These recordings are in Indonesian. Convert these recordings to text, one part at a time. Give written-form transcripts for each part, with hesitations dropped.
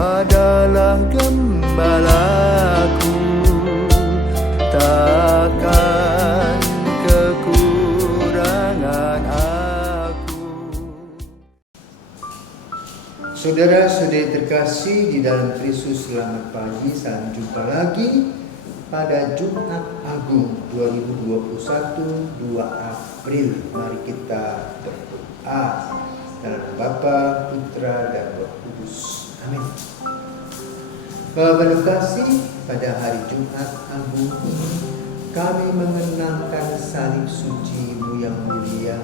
adalah gembalaku, takkan kekurangan aku. Saudara-saudari terkasih di dalam Kristus, selamat pagi. Salam jumpa lagi pada Jumat Agung 2021 2 April. Mari kita berdoa dalam Bapa, Putra, dan Roh Kudus. Amin. Bapa terkasih, pada hari Jumat Agung ini kami mengenangkan salib suci-Mu yang mulia,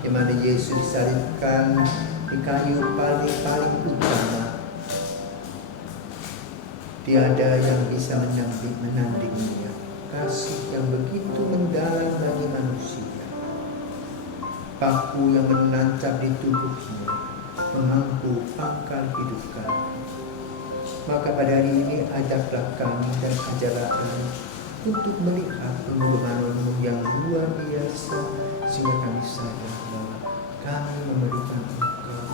di mana Yesus disalibkan di kayu paling utama. Tiada yang bisa menandinginya, kasih yang begitu mendalam bagi manusia. Paku yang menancap di tubuhnya memangku pangkal hidup kami. Maka pada hari ini ajaklah kami dan ajarlah kami untuk melihat pengorbanan-Mu yang luar biasa, sehingga kami sadar bahwa kami memerlukan Engkau.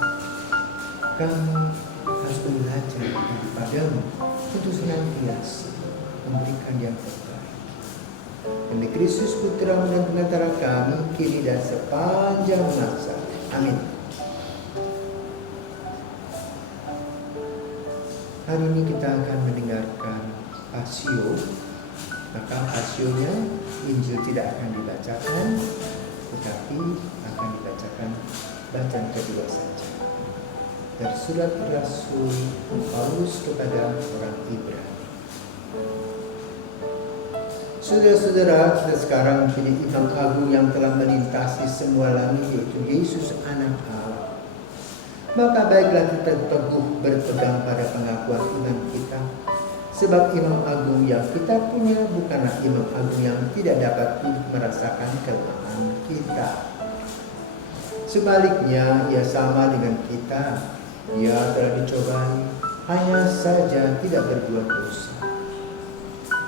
Kami harus belajar daripada-Mu untuk senantiasa memberikan yang terbaik. Demi Kristus Putra dan Penantara kami, kini dan sepanjang masa. Amin. Hari ini kita akan mendengarkan Pasio. Maka Pasionya Injil tidak akan dibacakan, tetapi akan dibacakan bacaan kedua saja dari surat Rasul Paulus kepada orang Ibrani. Saudara-saudara, kita sekarang mempunyai Imam Agung yang telah melintasi semua langit, yaitu Yesus Anak Allah. Maka baiklah kita teguh berpegang pada pengakuan iman kita, sebab Imam Agung yang kita punya bukanlah Imam Agung yang tidak dapat merasakan kelemahan kita. Sebaliknya, ia sama dengan kita. Ia telah dicobai, hanya saja tidak berbuat dosa.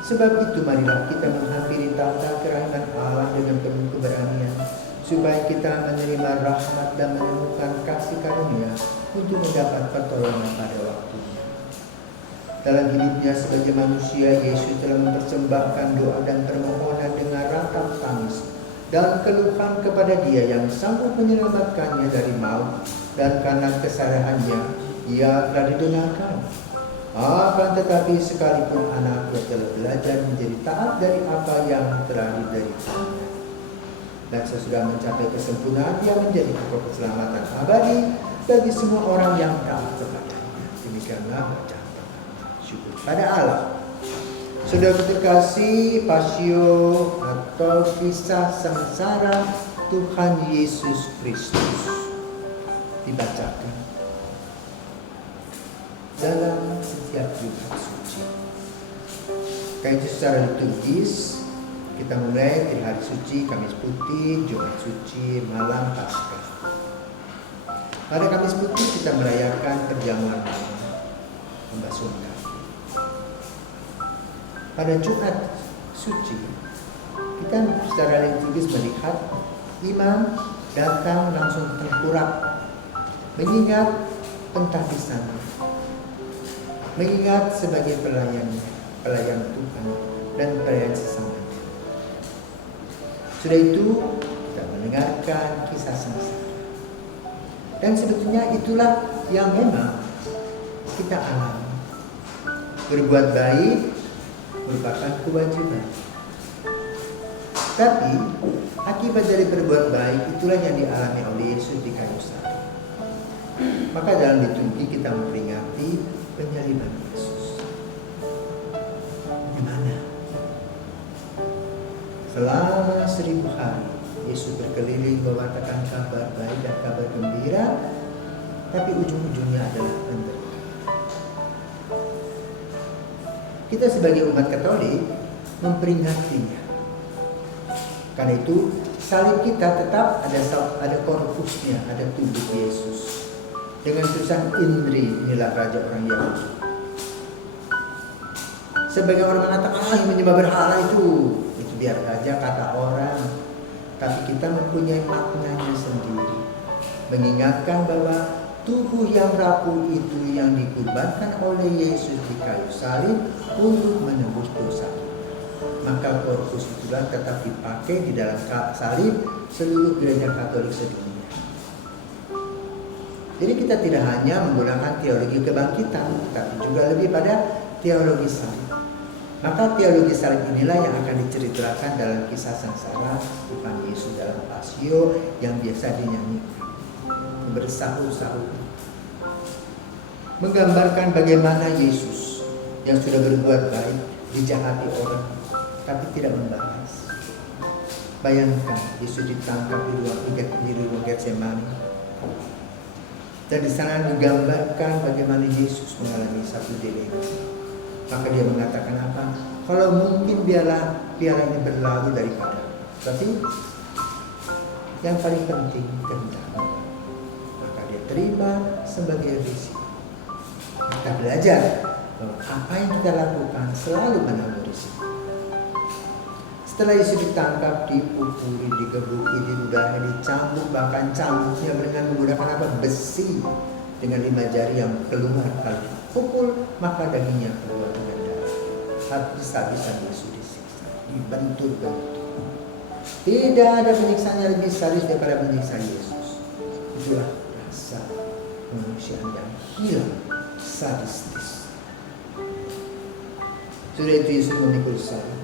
Sebab itu marilah kita menghampiri tahta kerahiman Allah dengan penuh keberanian, supaya kita menerima rahmat dan menemukan kasih karunia untuk mendapat pertolongan pada waktunya. Dalam hidupnya sebagai manusia, Yesus telah mempersembahkan doa dan permohonan dengan ratap tangis dan keluhan kepada Dia yang sanggup menyelamatkannya dari maut, dan karena kesalahannya Ia telah didengarkan. Akan tetapi sekalipun anaknya telah belajar menjadi taat dari apa yang telah dideritanya, dan sesudah mencapai kesempurnaan, Ia menjadi pokok keselamatan abadi bagi semua orang yang taat kepadanya. Demikianlah bacaan syukur pada Allah. Saudara terkasih, Pasio atau kisah sengsara Tuhan Yesus Kristus dibacakan dalam setiap Jumat Suci. Karena itu secara liturgis kita mulai dari hari suci, Kamis Putih, Jumat Suci, malam Paskah. Pada Kamis Putih kita merayakan perjamuan malam, pembasuhan kaki. Pada Jumat Suci kita secara liturgis melihat imam datang langsung ke tengkurap, mengingat pentakisannya, mengingat sebagai pelayan Tuhan dan pelayan sesamanya. Sudah itu kita mendengarkan kisah sengsara, dan sebetulnya itulah yang memang kita alami. Berbuat baik merupakan kewajiban, tapi akibat dari berbuat baik itulah yang dialami oleh Yesus di kayu salib. Maka dalam liturgi kita memperingati penyaliban Yesus. Bagaimana? Selama 1000 hari Yesus berkeliling memberitakan kabar baik dan kabar gembira, tapi ujung-ujungnya adalah penderitaan. Kita sebagai umat Katolik memperingatinya. Karena itu salib kita tetap ada korpusnya, ada tubuh Yesus. Dengan tulisan Indri, inilah raja orang Yahudi. Sebagai orang mengatakan yang menyembah berhala itu biar saja kata orang. Tapi kita mempunyai maknanya sendiri. Mengingatkan bahwa tubuh yang rapuh itu yang dikorbankan oleh Yesus di kayu salib untuk menebus dosa. Maka korpus itulah tetap dipakai di dalam salib seluruh gereja Katolik sedunia. Jadi kita tidak hanya menggunakan teologi kebangkitan, tapi juga lebih pada teologi salib. Maka teologi salib inilah yang akan diceritakan dalam kisah sengsara Tuhan Yesus dalam Pasio yang biasa dinyanyikan. Bersahur-sahur, menggambarkan bagaimana Yesus yang sudah berbuat baik dijahati orang, tapi tidak membalas. Bayangkan Yesus ditangkap di ruang Getsemani, dan di sana digambarkan bagaimana Yesus mengalami satu dilema. Maka dia mengatakan apa? Kalau mungkin biarlah piala ini berlalu daripada, tapi yang paling penting kehendak. Terima sebagai risiko. Kita belajar bahwa apa yang kita lakukan selalu menanggung risiko. Setelah Yesus ditangkap, dipukuli, digebuki, diludahi, dicambuk, bahkan cambuknya dengan menggunakan apa? Besi dengan 5 jari yang keluar kali pukul, maka dagingnya keluar dengan darah. Habis-habisan Yesus disiksa, dibentur-bentur. Tidak ada penyiksaan yang lebih sadis daripada menyiksa Yesus. Itulah kemanusiaan yang hilang, sadistis. Sudah itu Yesus memikul salib.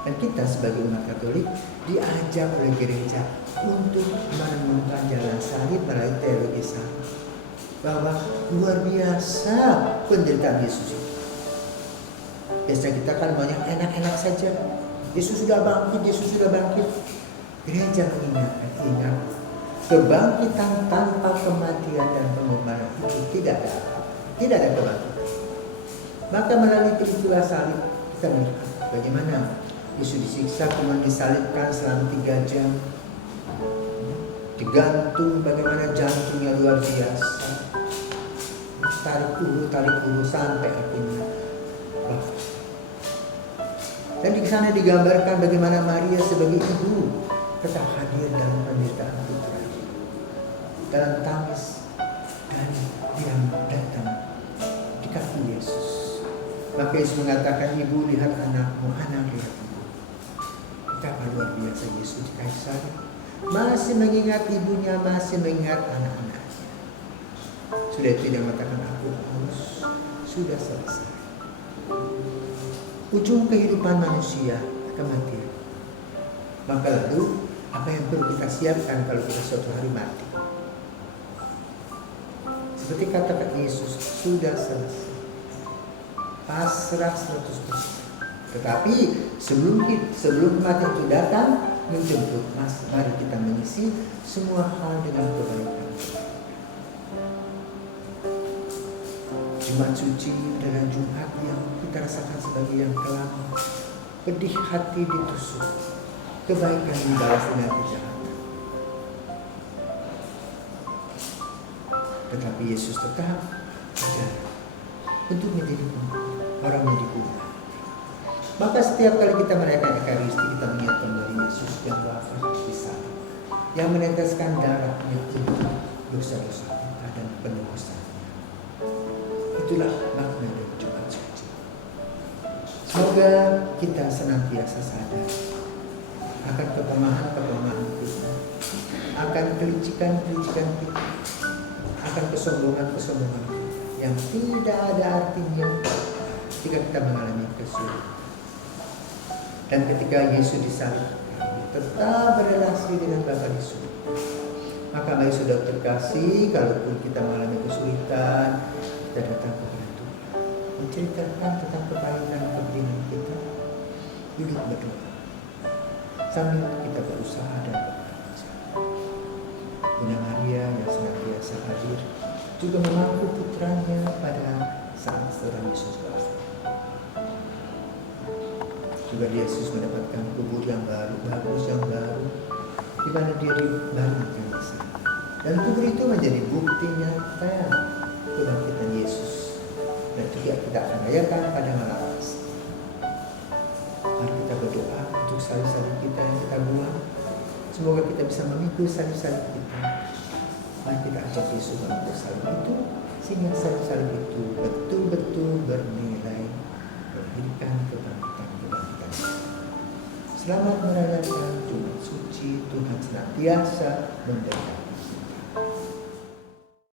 Dan kita sebagai umat Katolik diajak oleh gereja untuk menemukan jalan salib melalui teologi salib. Bahwa luar biasa penderitaan Yesus itu. Biasa kita kan banyak enak-enak saja. Yesus sudah bangkit, Yesus sudah bangkit. Gereja mengingatkan, ingat, kebangkitan tanpa kematian dan pengorbanan itu tidak ada apa-apa. Tidak ada kebangkitan. Maka melalui peristiwa salib kita melihat bagaimana Yesus disiksa, kemudian disalibkan selama 3 jam. Digantung, bagaimana jantungnya luar biasa. Tarik ulu sampai akhirnya wafat. Dan di sana digambarkan bagaimana Maria sebagai ibu tetap hadir dalam penderitaan putra, dalam tangis, dan dia datang di kaki Yesus. Maka Yesus mengatakan, ibu lihat anakmu, anak lihat ibu. Betapa luar biasa Yesus di kayu salib, masih mengingat ibunya, masih mengingat anak-anaknya. Sudah itu dia mengatakan, aku haus, sudah selesai. Ujung kehidupan manusia, kematian. Maka lalu apa yang perlu kita siapkan kalau kita suatu hari mati? Seperti kata Yesus, sudah selesai. Pasrah 100%. Tetapi sebelum kematian itu datang, menjemput, mari kita mengisi semua hal dengan kebaikan. Jumat suci adalah Jumat yang kita rasakan sebagai yang kelam. Pedih hati ditusuk, kebaikan dibalas dengan kejahatan. Tetapi Yesus tetap ada untuk menjadi orang yang dikubur. Maka setiap kali kita merayakan Ekaristi, kita mengingat kembali Yesus yang wafat di salib, yang meneteskan darahnya untuk dosa-dosa kita dan penebusan. Itulah makna dari Jumat Suci. Semoga kita senantiasa sadar akan kepemahan kita, akan kelicikan kita, akan kesombongan kita yang tidak ada artinya ketika kita mengalami kesulitan. Dan ketika Yesus disalib, tetap berelasi dengan Bapa di surga. Maka mari saudara terkasih, kalaupun kita mengalami kesulitan, kita datang kepada Tuhan, menceritakan tentang kepahitan kepedihan kita, duduk berdoa, sambil kita berusaha dan bekerja. Bunda Maria yang senantiasa hadir juga memangku putranya pada saat setelah Yesus wafat. Juga Yesus mendapatkan kubur yang baru, bagus yang baru, di mana dia dibaringkan di sana. Dan kubur itu menjadi bukti nyata kebangkitan Yesus. Dan juga kita akan rayakan pada malam Paskah. Mari kita berdoa untuk salib-salib kita yang kita buang. Semoga kita bisa memikul salib-salib kita Mari kita ajak Yesus untuk salib itu, sehingga salib itu betul-betul bernilai memberikan kebangkitan. Selamat merayakan Jumat Suci. Tuhan senantiasa memberkati.